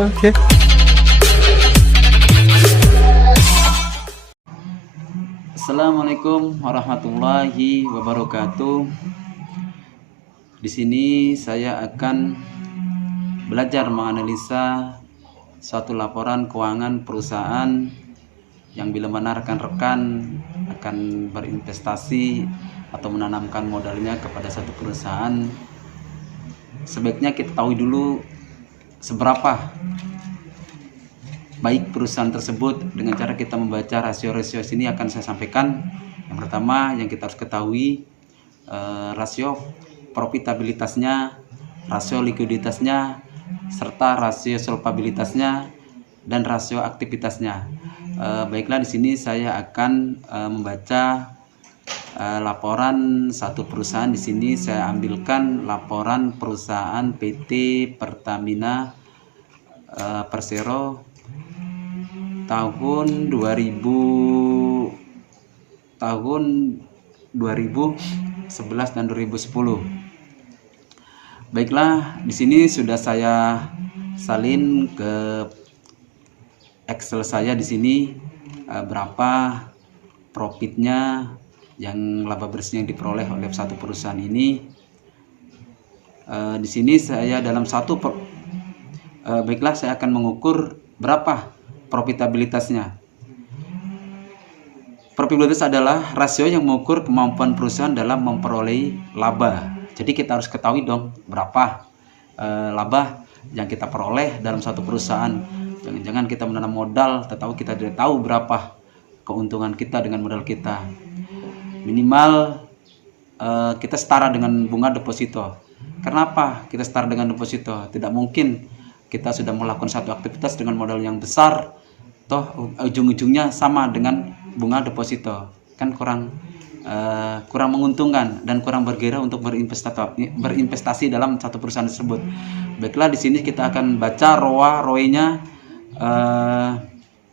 Oke. Assalamualaikum warahmatullahi wabarakatuh. Di sini saya akan belajar menganalisa suatu laporan keuangan perusahaan yang bila mana rekan-rekan akan berinvestasi atau menanamkan modalnya kepada satu perusahaan, sebaiknya kita tahu dulu seberapa baik perusahaan tersebut. Dengan cara kita membaca rasio-rasio sini akan saya sampaikan. Yang pertama yang kita harus ketahui, rasio profitabilitasnya, rasio likuiditasnya, serta rasio solvabilitasnya dan rasio aktivitasnya. Baiklah, di sini saya akan membaca laporan satu perusahaan. Di sini saya ambilkan laporan perusahaan PT Pertamina Persero tahun 2011 dan 2010. Baiklah, di sini sudah saya salin ke Excel saya. Di sini berapa profitnya, yang laba bersih yang diperoleh oleh satu perusahaan ini. Di sini saya dalam baiklah, saya akan mengukur berapa profitabilitasnya. Profitabilitas adalah rasio yang mengukur kemampuan perusahaan dalam memperoleh laba. Jadi kita harus ketahui dong berapa laba yang kita peroleh dalam satu perusahaan. Jangan-jangan kita menanam modal tetapi kita tidak tahu berapa keuntungan kita dengan modal kita. Minimal kita setara dengan bunga deposito. Kenapa kita setara dengan deposito? Tidak mungkin kita sudah melakukan satu aktivitas dengan modal yang besar, toh ujung-ujungnya sama dengan bunga deposito, kan kurang menguntungkan dan kurang bergairah untuk berinvestasi dalam satu perusahaan tersebut. Baiklah, di sini kita akan baca ROA-nya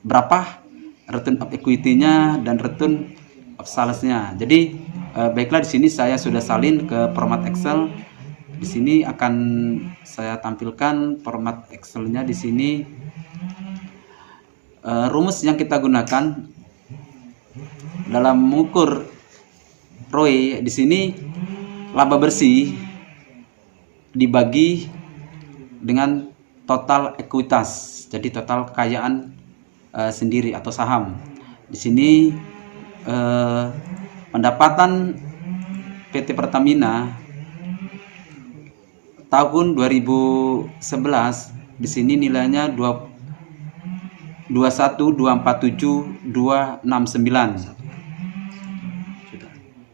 berapa, return of equity-nya dan return of sales-nya. Jadi baiklah, di sini saya sudah salin ke format Excel. Di sini akan saya tampilkan format Excel-nya. Di sini rumus yang kita gunakan dalam mengukur ROE, di sini laba bersih dibagi dengan total ekuitas, jadi total kekayaan sendiri atau saham. Di sini pendapatan PT Pertamina tahun 2011 di sini nilainya 21.247.269.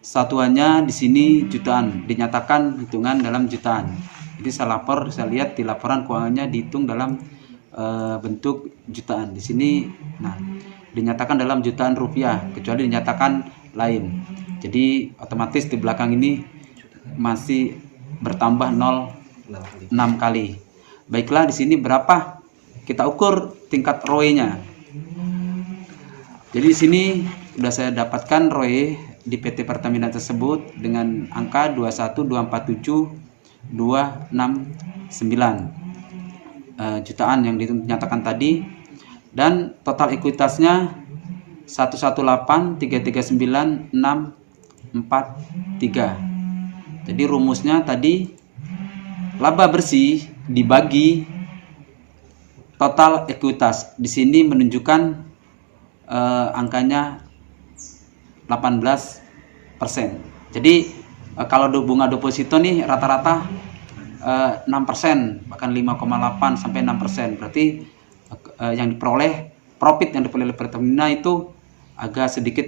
Satuannya di sini jutaan, dinyatakan hitungan dalam jutaan. Jadi saya lihat di laporan keuangannya dihitung dalam bentuk jutaan. Di sini dinyatakan dalam jutaan rupiah, kecuali dinyatakan lain. Jadi otomatis di belakang ini masih bertambah 6 kali. Baiklah, di sini berapa kita ukur tingkat ROE-nya. Jadi di sini sudah saya dapatkan ROE di PT Pertamina tersebut dengan angka 21.247.269 jutaan yang dinyatakan tadi, dan total ekuitasnya 118.339.643. Jadi rumusnya tadi laba bersih dibagi total ekuitas. Di sini menunjukkan angkanya 18%. Jadi kalau bunga deposito nih rata-rata 6%, bahkan 5,8 sampai 6%. Berarti yang diperoleh, profit yang diperoleh oleh Pertamina itu agak sedikit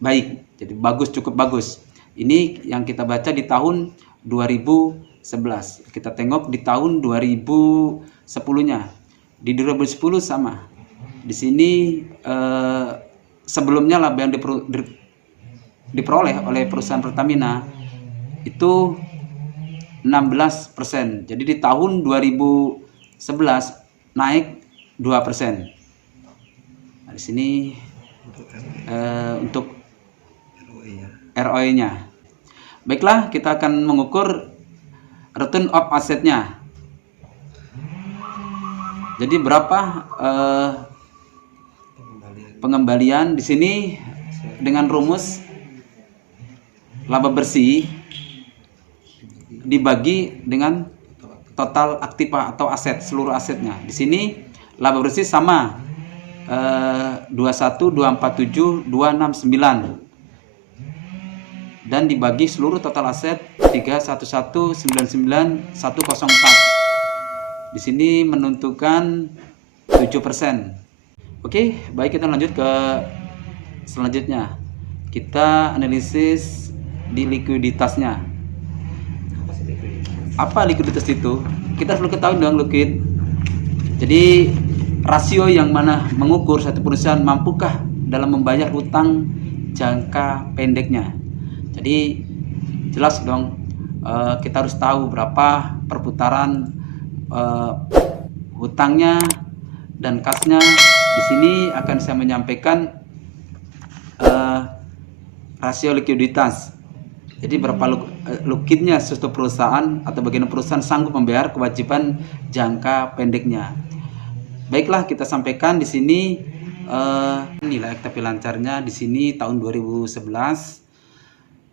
baik. Jadi bagus, cukup bagus. Ini yang kita baca di tahun 2011. Kita tengok di tahun 2010-nya. Di 2010 sama. Di sini sebelumnya laba yang diperoleh oleh perusahaan Pertamina itu 16%. Jadi di tahun 2011 naik 2%. Nah, di sini untuk ROE-nya. Baiklah, kita akan mengukur return of asset-nya. Jadi berapa pengembalian di sini dengan rumus laba bersih dibagi dengan total aktiva atau aset, seluruh asetnya. Di sini laba bersih sama 21, 247, 269 dan dibagi seluruh total aset 31199 104. Di sini menentukan 7%. Oke, baik, kita lanjut ke selanjutnya. Kita analisis di likuiditasnya. Apa likuiditas itu? Kita perlu ketahui dong liquid. Jadi rasio yang mana mengukur satu perusahaan mampukah dalam membayar hutang jangka pendeknya. Jadi jelas dong, kita harus tahu berapa perputaran hutangnya dan kasnya. Di sini akan saya menyampaikan rasio likuiditas. Jadi berapa liquidnya suatu perusahaan atau bagian perusahaan sanggup membayar kewajiban jangka pendeknya. Baiklah, kita sampaikan di sini nilai aktiva lancarnya di sini tahun 2011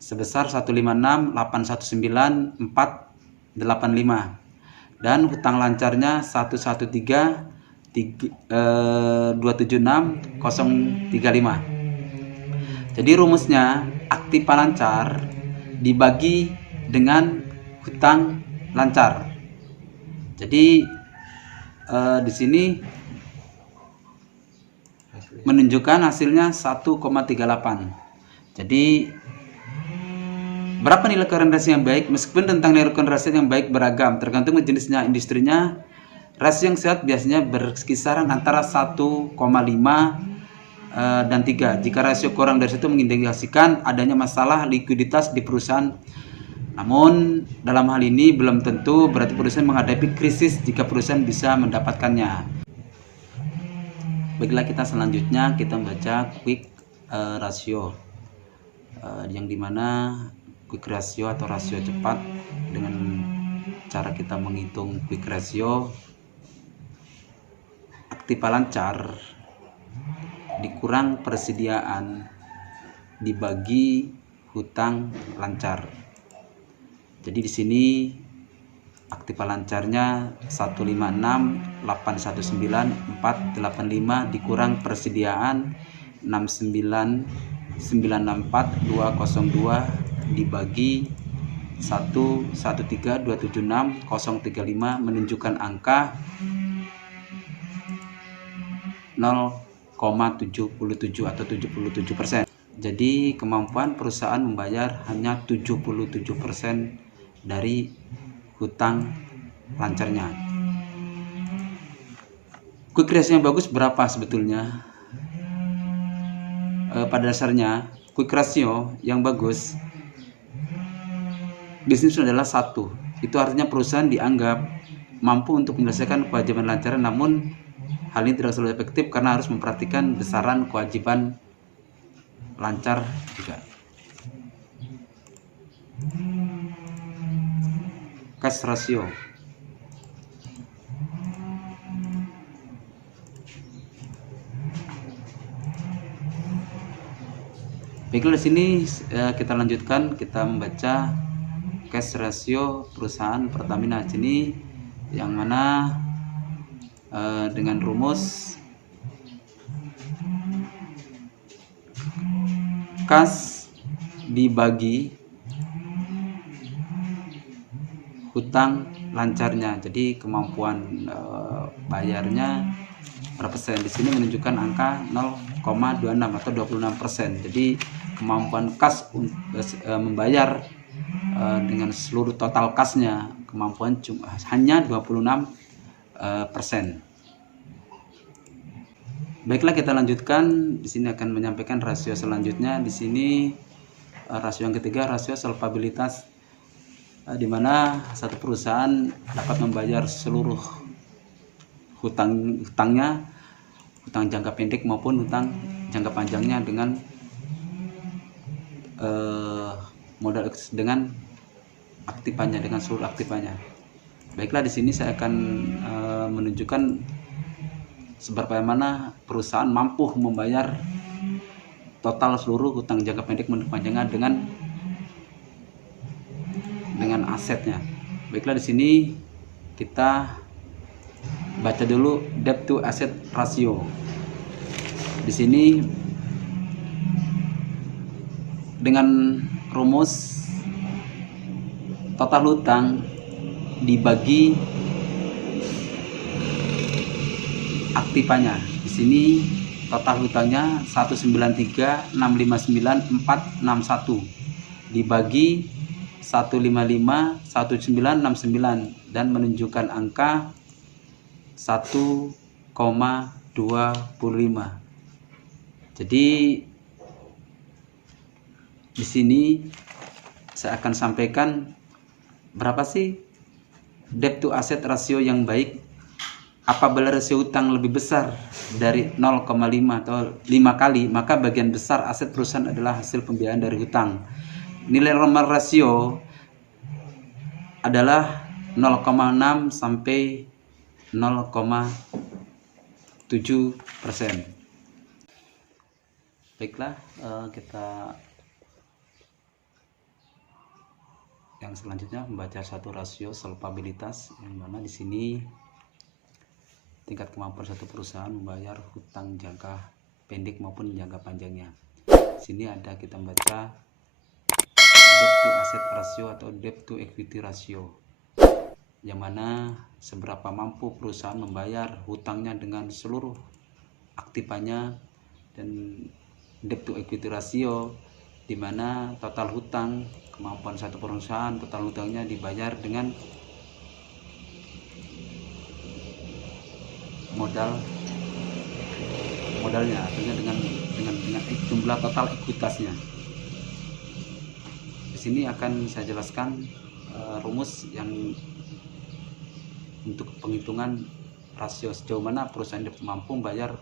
sebesar 156.819.485 dan hutang lancarnya 113.276.035. Jadi rumusnya aktiva lancar dibagi dengan hutang lancar. Jadi di sini menunjukkan hasilnya 1,38. Jadi berapa nilai korelasi yang baik? Meskipun tentang nilai korelasi yang baik beragam, tergantung jenisnya industrinya. Rasio yang sehat biasanya berkisaran antara 1,5 dan 3. Jika rasio kurang dari situ mengindikasikan adanya masalah likuiditas di perusahaan. Namun dalam hal ini belum tentu berarti perusahaan menghadapi krisis jika perusahaan bisa mendapatkannya. Baiklah, kita selanjutnya kita membaca quick ratio, yang dimana quick ratio atau rasio cepat. Dengan cara kita menghitung quick ratio, aktiva lancar dikurang persediaan dibagi hutang lancar. Jadi di sini aktiva lancarnya 156.819.485 dikurang persediaan 69.964.202 dibagi 113.276.035 menunjukkan angka 0,77 atau 77%. Jadi kemampuan perusahaan membayar hanya 77% dari hutang lancarnya. Quick ratio yang bagus berapa sebetulnya? Pada dasarnya quick ratio yang bagus bisnis adalah 1. Itu artinya perusahaan dianggap mampu untuk menyelesaikan kewajiban lancar, namun hal ini tidak selalu efektif karena harus memperhatikan besaran kewajiban lancar juga. Cash ratio. Baiklah, di sini kita lanjutkan, kita membaca cash ratio perusahaan Pertamina. Sini yang mana dengan rumus kas dibagi hutang lancarnya. Jadi kemampuan bayarnya berapa persen? Di sini menunjukkan angka 0,26 atau 26%. Jadi kemampuan kas membayar dengan seluruh total kasnya, kemampuan hanya 26%. Baiklah, kita lanjutkan. Di sini akan menyampaikan rasio selanjutnya. Di sini rasio yang ketiga, rasio solvabilitas, di mana satu perusahaan dapat membayar seluruh hutangnya, hutang jangka pendek maupun hutang jangka panjangnya dengan modal dengan aktivanya, dengan seluruh aktivanya. Baiklah, di sini saya akan menunjukkan sebagaimana perusahaan mampu membayar total seluruh hutang jangka pendek maupun panjangnya dengan asetnya. Baiklah, di sini kita baca dulu debt to asset ratio. Di sini dengan rumus total hutang dibagi aktifanya. Di sini total hutangnya 193.659.461 dibagi 155.1969 dan menunjukkan angka 1,25. Jadi di sini saya akan sampaikan berapa sih debt to asset ratio yang baik. Apabila rasio utang lebih besar dari 0,5 atau 5 kali, maka bagian besar aset perusahaan adalah hasil pembiayaan dari hutang. Nilai normal rasio adalah 0,6 sampai 0,7%. Baiklah, kita yang selanjutnya membaca satu rasio solvabilitas, yang mana di sini tingkat kemampuan satu perusahaan membayar hutang jangka pendek maupun jangka panjangnya. Di sini ada kita membaca debt to asset ratio atau debt to equity ratio, yang mana seberapa mampu perusahaan membayar hutangnya dengan seluruh aktifanya, dan debt to equity ratio di mana total hutang kemampuan satu perusahaan total hutangnya dibayar dengan modalnya, artinya dengan jumlah total ekuitasnya. Di sini akan saya jelaskan rumus yang untuk penghitungan rasio sejauh mana perusahaan mampu membayar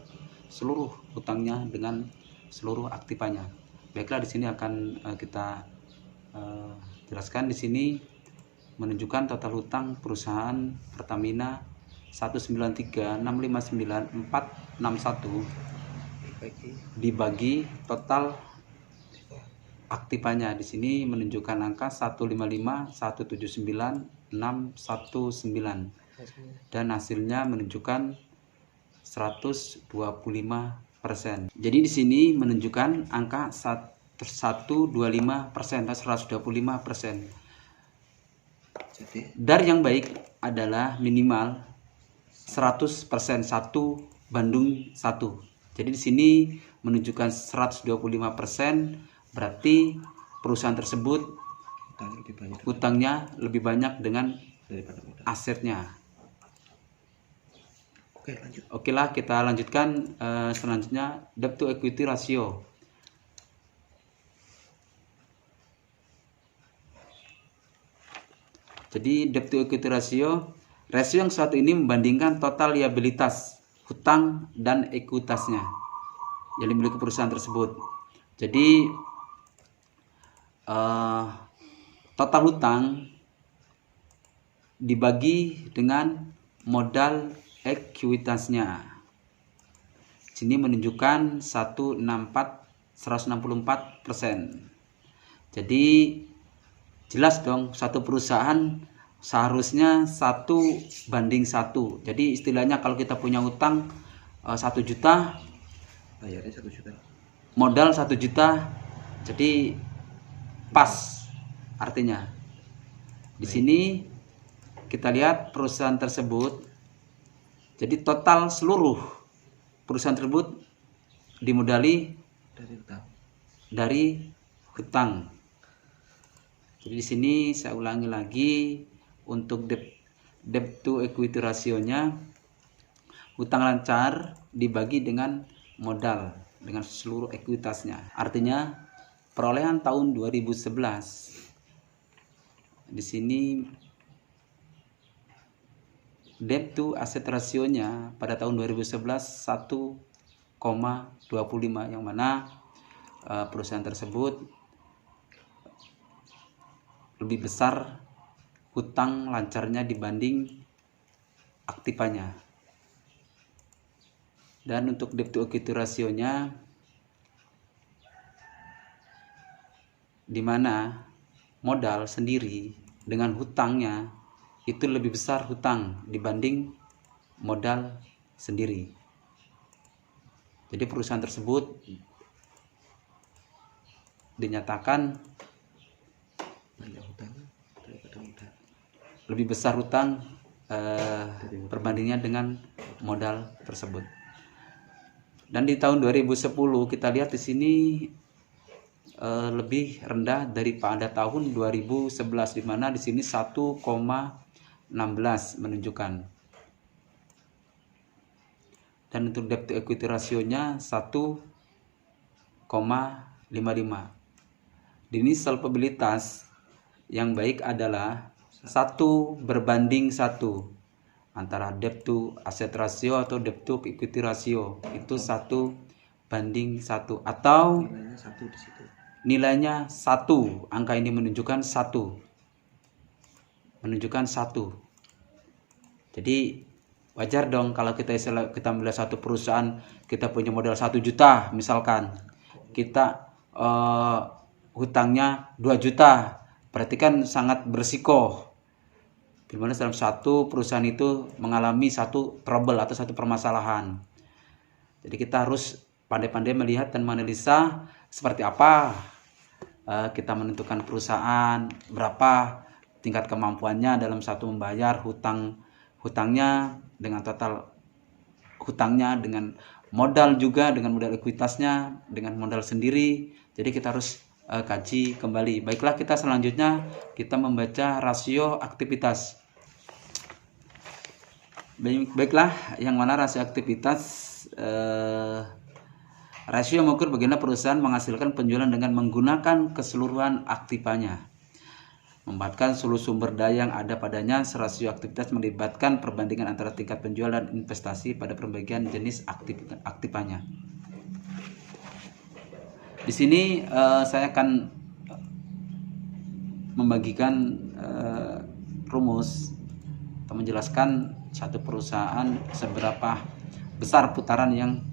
seluruh hutangnya dengan seluruh aktifanya. Baiklah, di sini akan kita jelaskan. Di sini menunjukkan total hutang perusahaan Pertamina 193.659.461 dibagi total aktifanya. Di sini menunjukkan angka 155.179.619 dan hasilnya menunjukkan 125%. Jadi di sini menunjukkan angka 125% atau 125%. Dari yang baik adalah minimal 100%, 1 banding 1. Jadi di sini menunjukkan 125%, berarti perusahaan tersebut hutangnya lebih banyak dengan asetnya. Oke lah, kita lanjutkan selanjutnya debt to equity ratio. Jadi debt to equity ratio yang satu ini membandingkan total liabilitas hutang dan ekuitasnya yang dimiliki perusahaan tersebut. Jadi total hutang dibagi dengan modal ekuitasnya. Sini menunjukkan 164%. Jadi jelas dong, satu perusahaan seharusnya 1:1. Jadi istilahnya kalau kita punya utang 1 juta, bayarnya 1 juta, modal 1 juta, jadi pas artinya. Di sini kita lihat perusahaan tersebut, jadi total seluruh perusahaan tersebut dimodali dari hutang. Jadi di sini saya ulangi lagi, untuk debt to equity rasionya, hutang lancar dibagi dengan modal dengan seluruh ekuitasnya. Artinya perolehan tahun 2011 di sini debt to asset rasionya pada tahun 2011 1,25, yang mana perusahaan tersebut lebih besar hutang lancarnya dibanding aktifanya. Dan untuk debt to equity rasionya, di mana modal sendiri dengan hutangnya itu lebih besar hutang dibanding modal sendiri. Jadi perusahaan tersebut dinyatakan banyak hutang daripada modal. lebih besar hutang perbandingannya dengan modal tersebut. Dan di tahun 2010 kita lihat di sini lebih rendah daripada tahun 2011, di mana di sini 1,16 menunjukkan. Dan untuk debt to equity rasionya 1,55. Ini solvabilitas yang baik adalah 1:1 antara debt to asset ratio atau debt to equity ratio, itu 1:1 atau Nilainya 1 di situ. nilainya 1. Angka ini menunjukkan 1. Jadi wajar dong kalau kita melihat satu perusahaan, kita punya modal 1 juta misalkan, kita hutangnya 2 juta, berarti kan sangat berisiko. Dimana dalam satu perusahaan itu mengalami satu trouble atau satu permasalahan. Jadi kita harus pandai-pandai melihat dan menganalisa seperti apa kita menentukan perusahaan, berapa tingkat kemampuannya dalam satu membayar hutangnya, dengan total hutangnya, dengan modal juga, dengan modal ekuitasnya, dengan modal sendiri. Jadi kita harus kaji kembali. Baiklah, kita selanjutnya kita membaca rasio aktivitas. Baiklah, yang mana rasio aktivitas? Rasio mengukur bagaimana perusahaan menghasilkan penjualan dengan menggunakan keseluruhan aktivanya, memanfaatkan seluruh sumber daya yang ada padanya. Rasio aktivitas melibatkan perbandingan antara tingkat penjualan dan investasi pada pembagian jenis aktivanya. Di sini saya akan membagikan rumus atau menjelaskan satu perusahaan seberapa besar putaran yang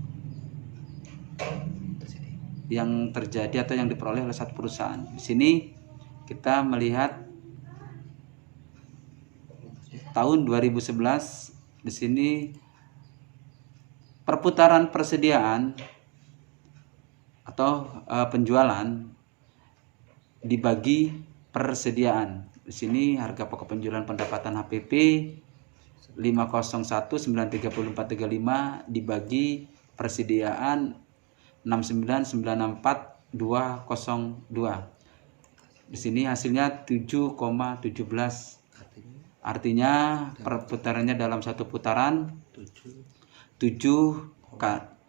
terjadi atau yang diperoleh oleh satu perusahaan. Di sini kita melihat tahun 2011, di sini perputaran persediaan atau penjualan dibagi persediaan. Di sini harga pokok penjualan pendapatan HPP 501.934.35 dibagi persediaan 69.964.202. Di sini hasilnya 7,17. Artinya perputarannya dalam satu putaran 7,17.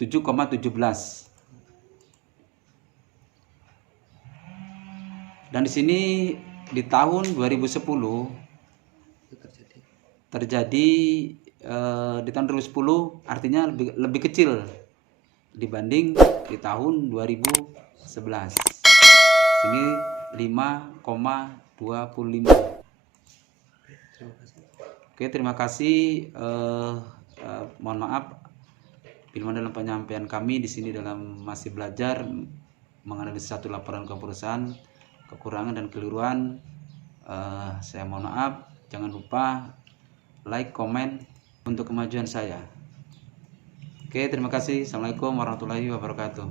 Dan di sini di tahun 2010 terjadi di tahun 2010 artinya lebih kecil dibanding di tahun 2011. Sini 5,25. Oke, terima kasih. Mohon maaf bila dalam penyampaian kami di sini dalam masih belajar menganalisis satu laporan ke perusahaan, kekurangan dan keliruan, saya mohon maaf. Jangan lupa like, komen untuk kemajuan saya. Oke, terima kasih. Assalamualaikum warahmatullahi wabarakatuh.